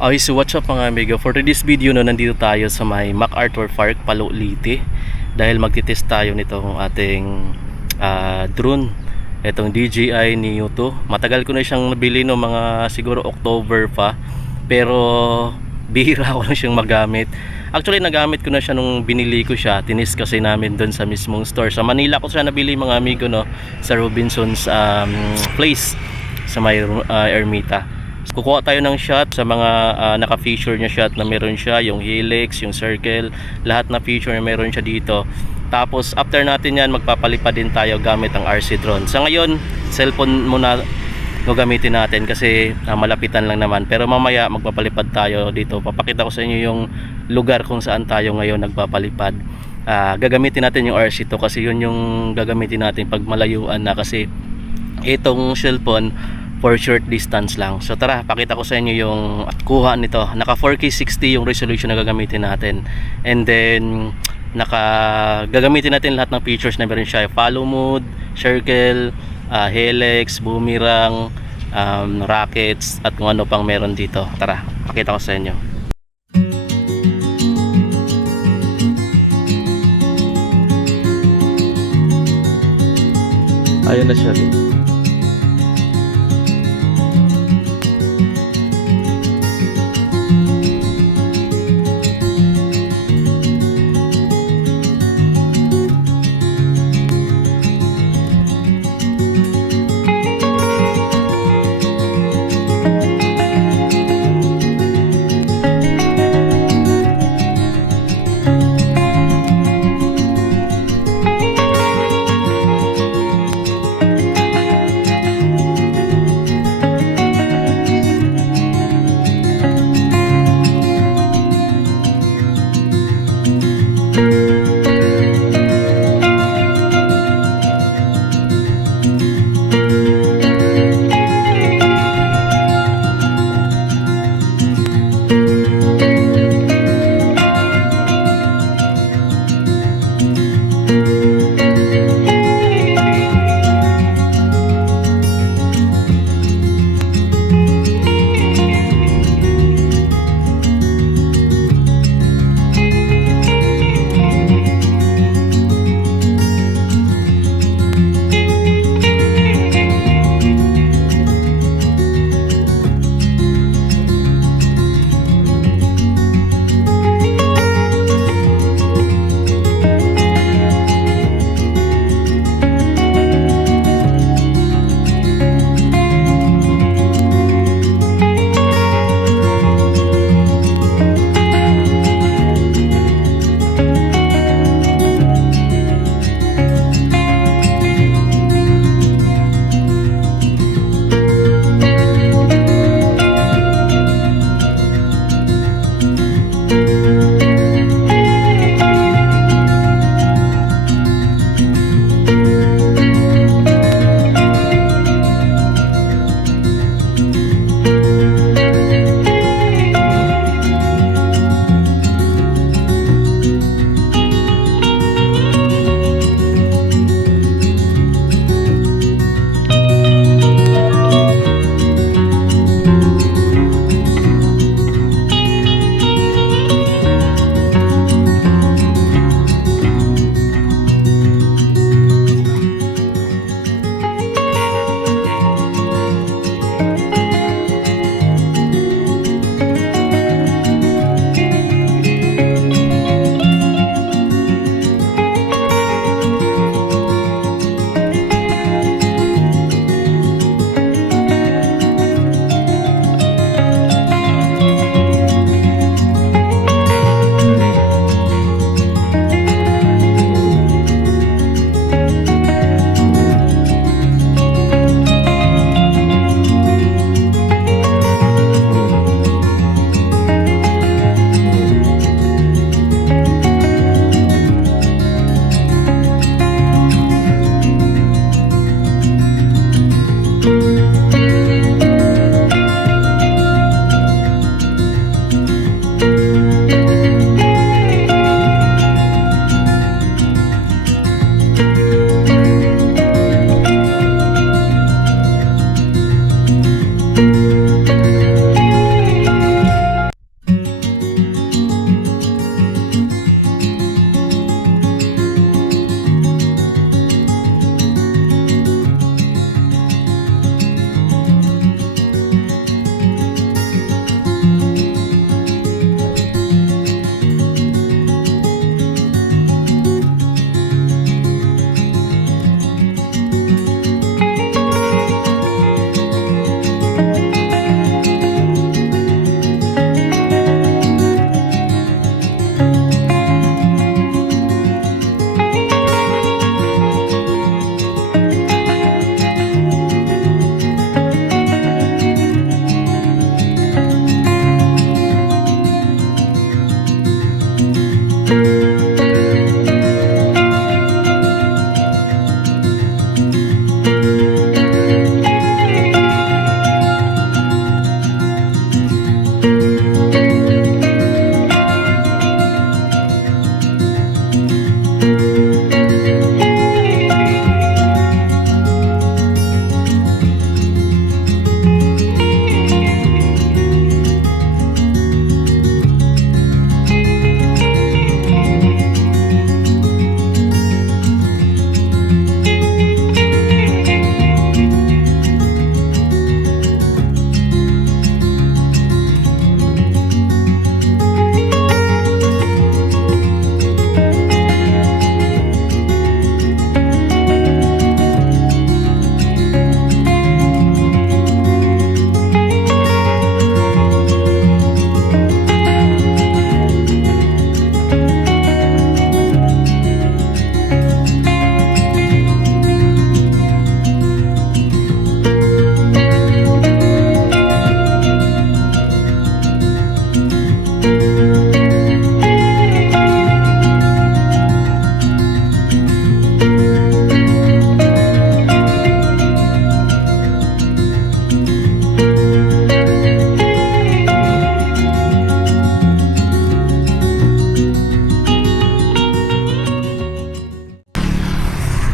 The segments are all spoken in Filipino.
Okay, so what's up mga amigo? For today's video no, nandito tayo sa may MacArthur Park, Palo, Leyte. Dahil magtitest tayo nitong ating drone. Itong DJI Neo 2. Matagal ko na siyang nabili no, mga siguro October pa. Pero bihira ko lang siyang magamit. Actually nagamit ko na siya nung binili ko siya. Tinis kasi namin doon sa mismong store. Sa Manila ko siya nabili mga amigo no, sa Robinson's Place sa may Ermita. Kukuha tayo ng shot sa mga naka-feature niya shot na meron siya, yung helix, yung circle, lahat na feature na meron siya dito. Tapos after natin yan, magpapalipad din tayo gamit ang RC drone. Sa ngayon, cellphone muna gagamitin natin kasi malapitan lang naman. Pero mamaya magpapalipad tayo dito. Papakita ko sa inyo yung lugar kung saan tayo ngayon nagpapalipad. Gagamitin natin yung RC to kasi yun yung gagamitin natin pag malayuan na, kasi itong cellphone for short distance lang. So tara, pakita ko sa inyo yung kuha nito. Naka 4K 60 yung resolution na gagamitin natin. And then gagamitin natin lahat ng features na meron siya. Follow mode, circle, helix, boomerang, rockets, at kung ano pang meron dito. Tara, pakita ko sa inyo. Ayun na siya.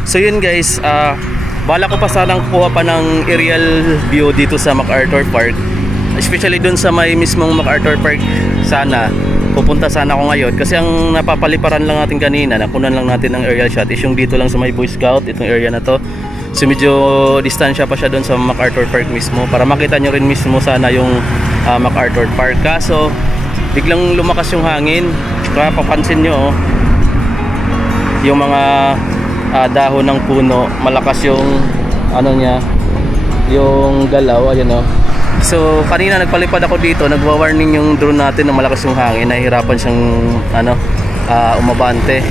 So yun guys, bala ko pa sanang kuha pa ng aerial view dito sa MacArthur Park. Especially dun sa may mismong MacArthur Park sana. Pupunta sana ako ngayon kasi ang napapaliparan lang natin kanina, nakunan lang natin ng aerial shot is yung dito lang sa may Boy Scout, itong area na to. So medyo distansya pa siya doon sa MacArthur Park mismo para makita nyo rin mismo sana yung MacArthur Park. Kaso biglang lumakas yung hangin, kaya papansin nyo yung mga dahon ng puno, malakas yung ano niya, yung galaw, ayan o. So kanina nagpalipad ako dito, nagwa-warning yung drone natin na malakas yung hangin, nahihirapan siyang umabante.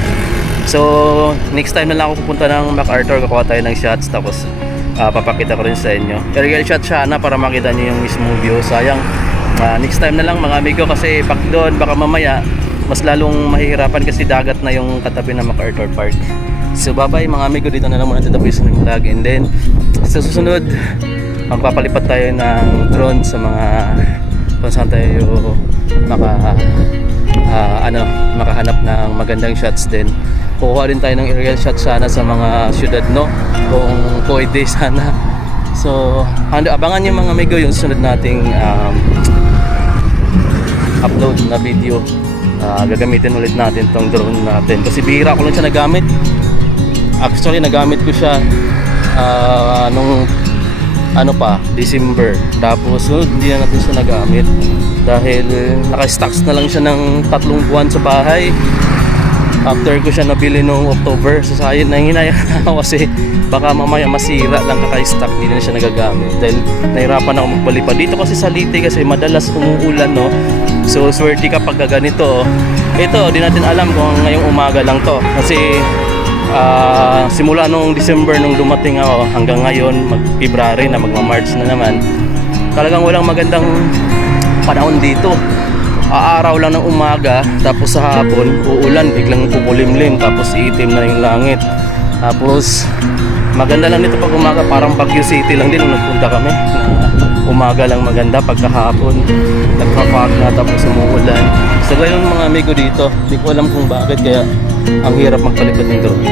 So next time na lang ako pupunta ng MacArthur, kukuha tayo ng shots, tapos papakita ko rin sa inyo. Aerial shot siya na para makita niyo yung mismong view. Sayang, next time na lang mga amigo, kasi pag doon baka mamaya mas lalong mahihirapan kasi dagat na yung katabi ng MacArthur Park. So bye bye mga amigo, dito na lang muna tatapos ng vlog, and then sa susunod magpapalipat tayo ng drone sa mga kung saan tayo makahanap ng magandang shots din. Kukuha rin tayo ng aerial shot sana sa mga syudad, no? Kung pwede sana. So abangan yung mga amigo yung sunod nating upload na video. Gagamitin ulit natin tong drone natin kasi bihira ko lang siya nagamit. Actually nagamit ko siya nung December, tapos hindi na natin siya nagamit dahil naka-stocks na lang siya ng 3 buwan sa bahay after ko siya nabili noong October. So sayang, nanginaya ako kasi baka mamaya masira lang, kaka-stock, hindi na siya nagagamit dahil nahirapan ako magpalipad dito kasi sa Leyte kasi madalas umuulan, no? So swerte kapag ganito. Ito di natin alam kung ngayong umaga lang to kasi simula nung December nung dumating ako hanggang ngayon mag-February na, magma-March na naman, talagang walang magandang panahon dito. Aaraw lang ng umaga, tapos sa hapon uulan, biglang kukulimlim, tapos iitim na yung langit. Tapos maganda lang nito pag umaga, parang Baguio City lang din nung nagpunta kami na umaga lang maganda, pagkahapon nagpa-fog na tapos umuulan. So ngayon mga amigo dito, hindi ko alam kung bakit kaya ang hirap magpalipad ng drone.